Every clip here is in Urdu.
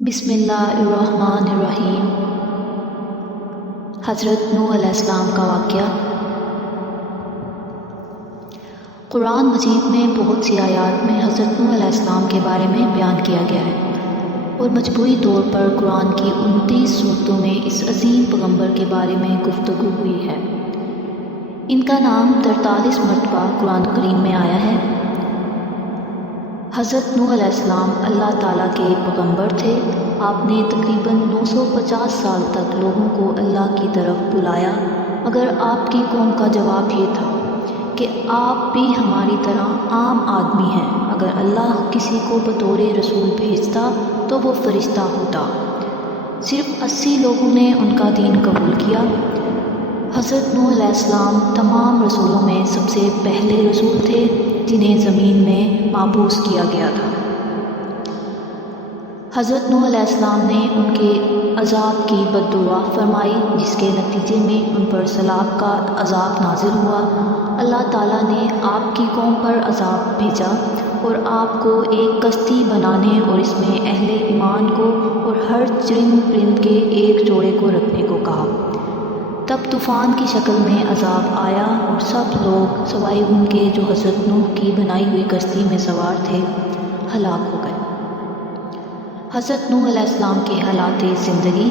بسم اللہ الرحمن الرحیم۔ حضرت نوح علیہ السلام کا واقعہ۔ قرآن مجید میں بہت سی آیات میں حضرت نوح علیہ السلام کے بارے میں بیان کیا گیا ہے، اور مجموعی طور پر قرآن کی 29 صورتوں میں اس عظیم پیغمبر کے بارے میں گفتگو ہوئی ہے۔ ان کا نام 43 مرتبہ قرآن کریم میں آیا ہے۔ حضرت نوح علیہ السلام اللہ تعالیٰ کے پیغمبر تھے۔ آپ نے تقریباً 950 سال تک لوگوں کو اللہ کی طرف بلایا، مگر آپ کی قوم کا جواب یہ تھا کہ آپ بھی ہماری طرح عام آدمی ہیں۔ اگر اللہ کسی کو بطور رسول بھیجتا تو وہ فرشتہ ہوتا۔ صرف 80 لوگوں نے ان کا دین قبول کیا۔ حضرت نوح علیہ السلام تمام رسولوں میں سب سے پہلے رسول تھے جنہیں زمین میں مبعوث کیا گیا تھا۔ حضرت نوح علیہ السلام نے ان کے عذاب کی بد دعا فرمائی، جس کے نتیجے میں ان پر سیلاب کا عذاب نازل ہوا۔ اللہ تعالیٰ نے آپ کی قوم پر عذاب بھیجا اور آپ کو ایک کشتی بنانے اور اس میں اہل ایمان کو اور ہر چرند پرند کے ایک جوڑے کو رکھنے کو کہا۔ تب طوفان کی شکل میں عذاب آیا اور سب لوگ سوائے ان کے جو حضرت نوح کی بنائی ہوئی کشتی میں سوار تھے ہلاک ہو گئے۔ حضرت نوح علیہ السلام کے حالات زندگی۔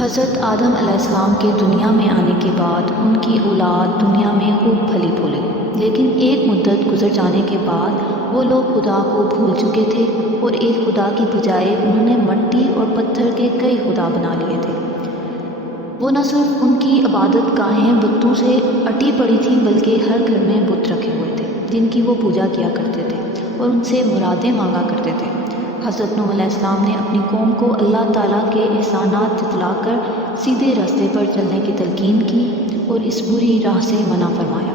حضرت آدم علیہ السلام کے دنیا میں آنے کے بعد ان کی اولاد دنیا میں خوب پھلی پھولی، لیکن ایک مدت گزر جانے کے بعد وہ لوگ خدا کو بھول چکے تھے اور ایک خدا کی بجائے انہوں نے مٹی اور پتھر کے کئی خدا بنا لیے تھے۔ وہ نہ صرف ان کی عبادت گاہیں بتوں سے اٹی پڑی تھیں، بلکہ ہر گھر میں بت رکھے ہوئے تھے جن کی وہ پوجا کیا کرتے تھے اور ان سے مرادیں مانگا کرتے تھے۔ حضرت نوح علیہ السلام نے اپنی قوم کو اللہ تعالیٰ کے احسانات جتلا کر سیدھے راستے پر چلنے کی تلقین کی اور اس بری راہ سے منع فرمایا۔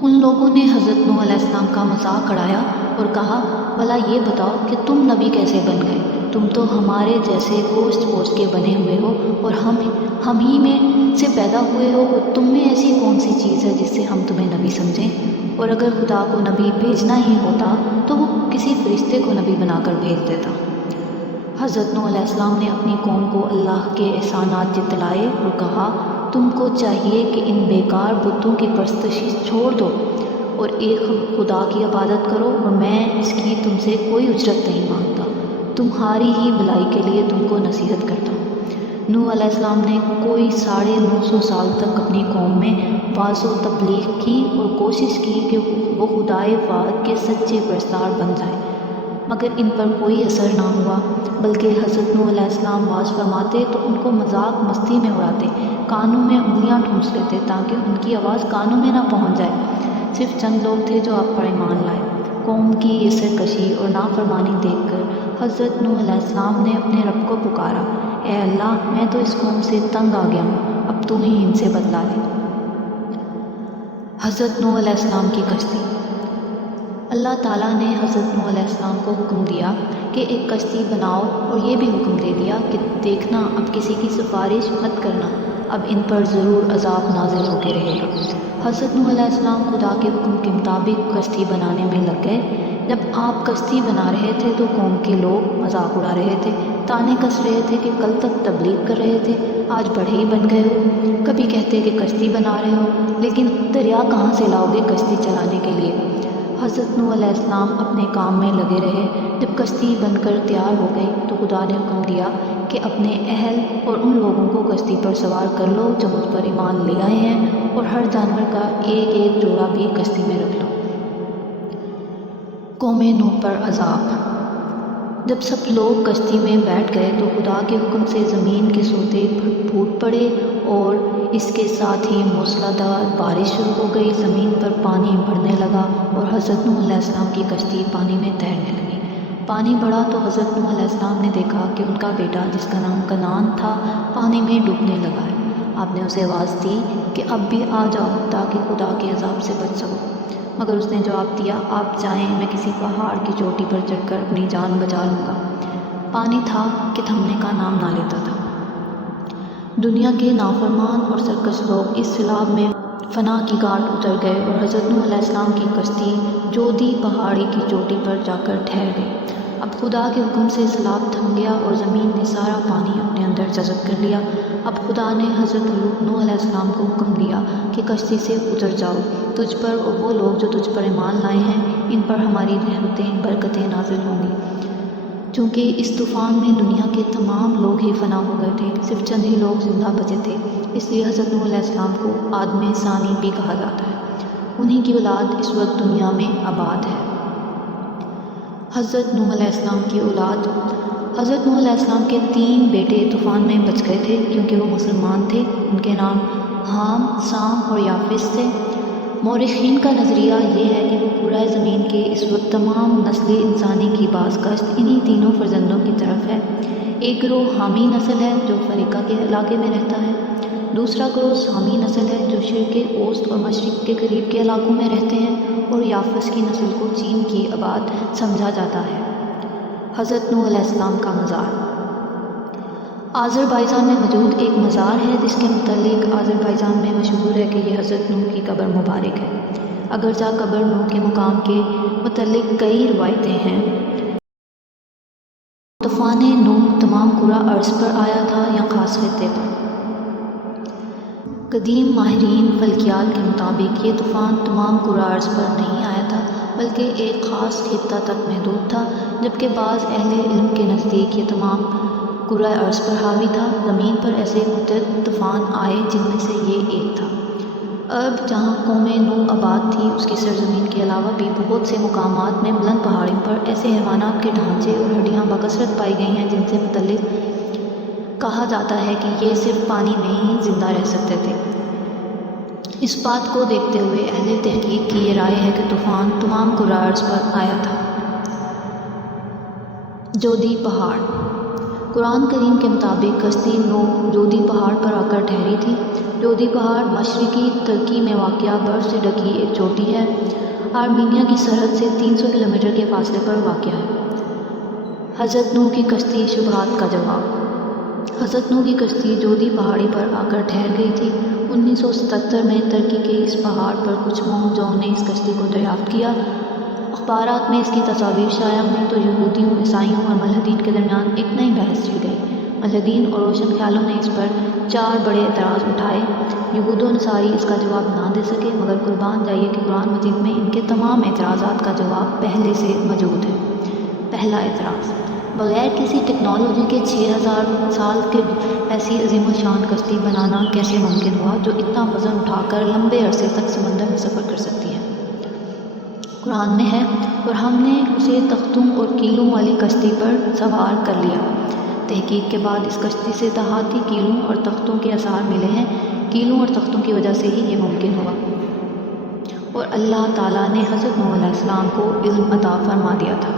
ان لوگوں نے حضرت نوح علیہ السلام کا مذاق اڑایا اور کہا، بھلا یہ بتاؤ کہ تم نبی کیسے بن گئے؟ تم تو ہمارے جیسے گوشت پوشت کے بنے ہوئے ہو اور ہم ہی میں سے پیدا ہوئے ہو، اور تم میں ایسی کون سی چیز ہے جس سے ہم تمہیں نبی سمجھیں؟ اور اگر خدا کو نبی بھیجنا ہی ہوتا تو وہ کسی فرشتے کو نبی بنا کر بھیج دیتا۔ حضرت نوح علیہ السلام نے اپنی قوم کو اللہ کے احسانات جتلائے اور کہا، تم کو چاہیے کہ ان بیکار بتوں کی پرستش چھوڑ دو اور ایک خدا کی عبادت کرو، اور میں اس کی تم سے کوئی اجرت نہیں مانگتا، تمہاری ہی بھلائی کے لیے تم کو نصیحت کرتا ہوں۔ نوح علیہ السلام نے کوئی 950 سال تک اپنی قوم میں واعظ و تبلیغ کی اور کوشش کی کہ وہ خدائے واحد کے سچے پرستار بن جائیں، مگر ان پر کوئی اثر نہ ہوا، بلکہ حضرت نوح علیہ السلام واعظ فرماتے تو ان کو مذاق مستی میں اڑاتے، کانوں میں انگلیاں ٹھونس لیتے تاکہ ان کی آواز کانوں میں نہ پہنچ جائے۔ صرف چند لوگ تھے جو آپ پر ایمان لائے۔ قوم کی یہ سرکشی اور نافرمانی دیکھ کر حضرت نوح علیہ السلام نے اپنے رب کو پکارا، اے اللہ، میں تو اس قوم سے تنگ آ گیا ہوں، اب تو ہی ان سے بدلا لے۔ حضرت نوح علیہ السلام کی کشتی۔ اللہ تعالیٰ نے حضرت نوح علیہ السلام کو حکم دیا کہ ایک کشتی بناؤ، اور یہ بھی حکم دے دیا کہ دیکھنا اب کسی کی سفارش مت کرنا، اب ان پر ضرور عذاب نازل ہوتے رہے گا۔ حضرت نوح علیہ السلام خدا کے حکم کے مطابق کشتی بنانے میں لگ گئے۔ جب آپ کشتی بنا رہے تھے تو قوم کے لوگ مذاق اڑا رہے تھے، تانے کس رہے تھے کہ کل تک تبلیغ کر رہے تھے، آج بڑھے ہی بن گئے ہو۔ کبھی کہتے کہ کشتی بنا رہے ہو، لیکن دریا کہاں سے لاؤ گے کشتی چلانے کے لیے؟ حضرت نوح علیہ السلام اپنے کام میں لگے رہے۔ جب کشتی بن کر تیار ہو گئی تو خدا نے حکم دیا کہ اپنے اہل اور ان لوگوں کو کشتی پر سوار کر لو جو مجھ پر ایمان لے آئے ہیں، اور ہر جانور کا ایک ایک جوڑا بھی کشتی میں رکھ لو۔ قوم نوح پر عذاب۔ جب سب لوگ کشتی میں بیٹھ گئے تو خدا کے حکم سے زمین کے سوتے پھوٹ پڑے اور اس کے ساتھ ہی موسلادھار بارش شروع ہو گئی۔ زمین پر پانی بڑھنے لگا اور حضرت نوح علیہ السلام کی کشتی پانی میں تیرنے لگی۔ پانی بڑھا تو حضرت نوح علیہ السلام نے دیکھا کہ ان کا بیٹا جس کا نام کنعان تھا پانی میں ڈوبنے لگا ہے۔ آپ نے اسے آواز دی کہ اب بھی آ جاؤ تاکہ خدا کے عذاب سے بچ سکو، مگر اس نے جواب دیا، آپ جائیں، میں کسی پہاڑ کی چوٹی پر چڑھ کر اپنی جان بچا لوں گا۔ پانی تھا کہ تھمنے کا نام نہ لیتا تھا۔ دنیا کے نافرمان اور سرکش لوگ اس سیلاب میں فنا کی گھاٹ اتر گئے اور حضرت نوح علیہ السلام کی کشتی جودی پہاڑی کی چوٹی پر جا کر ٹھہر گئی۔ اب خدا کے حکم سے سیلاب تھم گیا اور زمین نے سارا پانی اپنے اندر جذب کر لیا۔ اب خدا نے حضرت نوح علیہ السلام کو حکم دیا کہ کشتی سے اتر جاؤ، تجھ پر اور وہ لوگ جو تجھ پر ایمان لائے ہیں ان پر ہماری رحمتیں برکتیں نازل ہوں گی۔ چونکہ اس طوفان میں دنیا کے تمام لوگ ہی فنا ہو گئے تھے، صرف چند ہی لوگ زندہ بچے تھے، اس لیے حضرت نوح علیہ السلام کو آدم ثانی بھی کہا جاتا ہے۔ انہی کی اولاد اس وقت دنیا میں آباد ہے۔ حضرت نوح علیہ السلام کی اولاد۔ حضرت نوح علیہ السلام کے 3 بیٹے طوفان میں بچ گئے تھے کیونکہ وہ مسلمان تھے۔ ان کے نام حام، سام اور یافس تھے۔ مورخین کا نظریہ یہ ہے کہ وہ کرۂ زمین کے اس وقت تمام نسل انسانی کی باز گشت انہی تینوں فرزندوں کی طرف ہے۔ ایک گروہ حامی نسل ہے جو افریقہ کے علاقے میں رہتا ہے، دوسرا گروہ سامی نسل ہے جو شرق اوسط اور مشرق کے قریب کے علاقوں میں رہتے ہیں، اور یافس کی نسل کو چین کی آباد سمجھا جاتا ہے۔ حضرت نوح علیہ السلام کا مزار۔ آذربائیجان میں موجود ایک مزار ہے جس کے متعلق آذربائیجان میں مشہور ہے کہ یہ حضرت نوح کی قبر مبارک ہے۔ اگرچہ قبر نوح کے مقام کے متعلق کئی روایتیں ہیں۔ طوفان نوح تمام کرۂ ارض پر آیا تھا یا خاص خطے پر؟ قدیم ماہرین فلکیات کے مطابق یہ طوفان تمام کرۂ ارض پر نہیں آیا تھا بلکہ ایک خاص خطہ تک محدود تھا، جبکہ بعض اہل علم کے نزدیک یہ تمام کرۂ ارض پر حاوی تھا۔ زمین پر ایسے متعدد طوفان آئے جن میں سے یہ ایک تھا۔ اب جہاں قوم نوح آباد تھی اس کی سرزمین کے علاوہ بھی بہت سے مقامات میں بلند پہاڑیوں پر ایسے حیوانات کے ڈھانچے اور ہڈیاں بکثرت پائی گئی ہیں جن سے متعلق کہا جاتا ہے کہ یہ صرف پانی میں ہی زندہ رہ سکتے تھے۔ اس بات کو دیکھتے ہوئے اہل تحقیق کی یہ رائے ہے کہ طوفان تمام کرۂ ارض پر آیا تھا۔ جودی پہاڑ۔ قرآن کریم کے مطابق کشتی نوح جودی پہاڑ پر آ کر ٹھہری تھی۔ جودی پہاڑ مشرقی ترکی میں واقع برف سے ڈھکی ایک چوٹی ہے، آرمینیا کی سرحد سے 300 کلومیٹر کے فاصلے پر واقع ہے۔ حضرت نوح کی کشتی شبہات کا جواب۔ حضرت نوح کی کشتی جودی پہاڑی پر آ کر ٹھہر گئی تھی۔ 1977 میں ترکی کے اس پہاڑ پر کچھ موہنجوؤں نے اس کشتی کو دریافت کیا۔ اخبارات میں اس کی تصاویر شائع ہوئیں تو یہودیوں، عیسائیوں اور ملحدین کے درمیان ایک نئی بحث چھڑ گئی۔ ملحدین اور روشن خیالوں نے اس پر 4 بڑے اعتراض اٹھائے۔ یہود و نصاری اس کا جواب نہ دے سکے، مگر قربان جائیے کہ قرآن مجید میں ان کے تمام اعتراضات کا جواب پہلے سے موجود ہے۔ پہلا اعتراض: بغیر کسی ٹیکنالوجی کے 6000 سال کے ایسی عظیم الشان کشتی بنانا کیسے ممکن ہوا جو اتنا وزن اٹھا کر لمبے عرصے تک سمندر میں سفر کر سکتی ہے؟ قرآن میں ہے، اور ہم نے اسے تختوں اور کیلوں والی کشتی پر سوار کر لیا۔ تحقیق کے بعد اس کشتی سے دہاتی کیلوں اور تختوں کے آثار ملے ہیں۔ کیلوں اور تختوں کی وجہ سے ہی یہ ممکن ہوا، اور اللہ تعالیٰ نے حضرت نوح علیہ السلام کو علم عطا فرما دیا تھا۔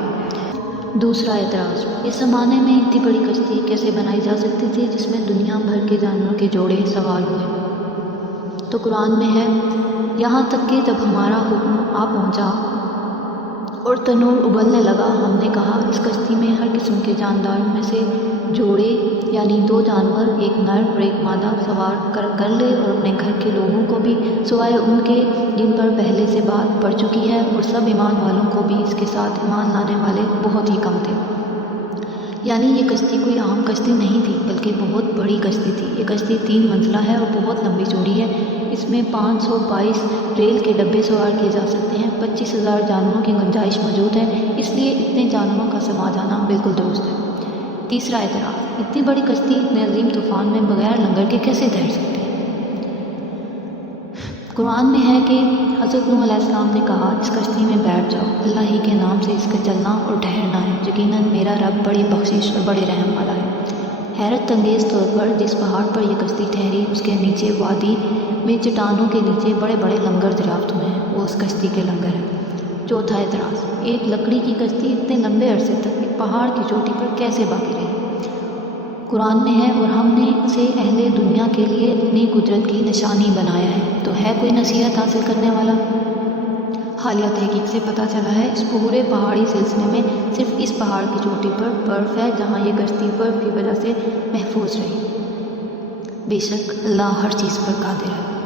دوسرا اعتراض: اس زمانے میں اتنی بڑی کشتی کیسے بنائی جا سکتی تھی جس میں دنیا بھر کے جانوروں کے جوڑے سوار ہوئے؟ تو قرآن میں ہے، یہاں تک کہ جب ہمارا حکم آ پہنچا اور تنور ابلنے لگا، ہم نے کہا اس کشتی میں ہر قسم کے جانداروں میں سے جوڑے یعنی 2 جانور، ایک نر اور ایک مادہ سوار کر لے، اور اپنے گھر کے لوگوں کو بھی سوائے ان کے جن پر پہلے سے بات پڑ چکی ہے، اور سب ایمان والوں کو بھی اس کے ساتھ ایمان لانے والے بہت ہی کم تھے۔ یعنی یہ کشتی کوئی عام کشتی نہیں تھی بلکہ بہت بڑی کشتی تھی۔ یہ کشتی 3 منزلہ ہے اور بہت لمبی چوڑی ہے۔ اس میں 522 ریل کے ڈبے سوار کیے جا سکتے ہیں۔ 25,000 جانوروں کی گنجائش موجود ہے، اس لیے اتنے جانوروں کا سما جانا بالکل درست ہے۔ تیسرا اعتراض: اتنی بڑی کشتی اتنے عظیم طوفان میں بغیر لنگر کے کیسے تیر سکتی ہے؟ قرآن میں ہے کہ حضرت نوح علیہ السلام نے کہا اس کشتی میں بیٹھ جاؤ، اللہ ہی کے نام سے اس کا چلنا اور ٹھہرنا ہے، یقیناً میرا رب بڑی بخشش اور بڑے رحم والا ہے۔ حیرت انگیز طور پر جس پہاڑ پر یہ کشتی ٹھہری اس کے نیچے وادی میں چٹانوں کے نیچے بڑے بڑے لنگر دریافت ہوئے ہیں، وہ اس کشتی کے لنگر ہیں۔ چوتھا اعتراض: ایک لکڑی کی کشتی اتنے لمبے عرصے تک ایک پہاڑ کی چوٹی پر کیسے باقی رہی؟ قرآن میں ہے، اور ہم نے اسے اہل دنیا کے لیے اپنی قدرت کی نشانی بنایا ہے۔ تو ہے کوئی نصیحت حاصل کرنے والا؟ حالیہ تحقیق سے پتہ چلا ہے اس پورے پہاڑی سلسلے میں صرف اس پہاڑ کی چوٹی پر برف ہے جہاں یہ کشتی برف کی وجہ سے محفوظ رہی۔ بے شک اللہ ہر چیز پر قادر ہے۔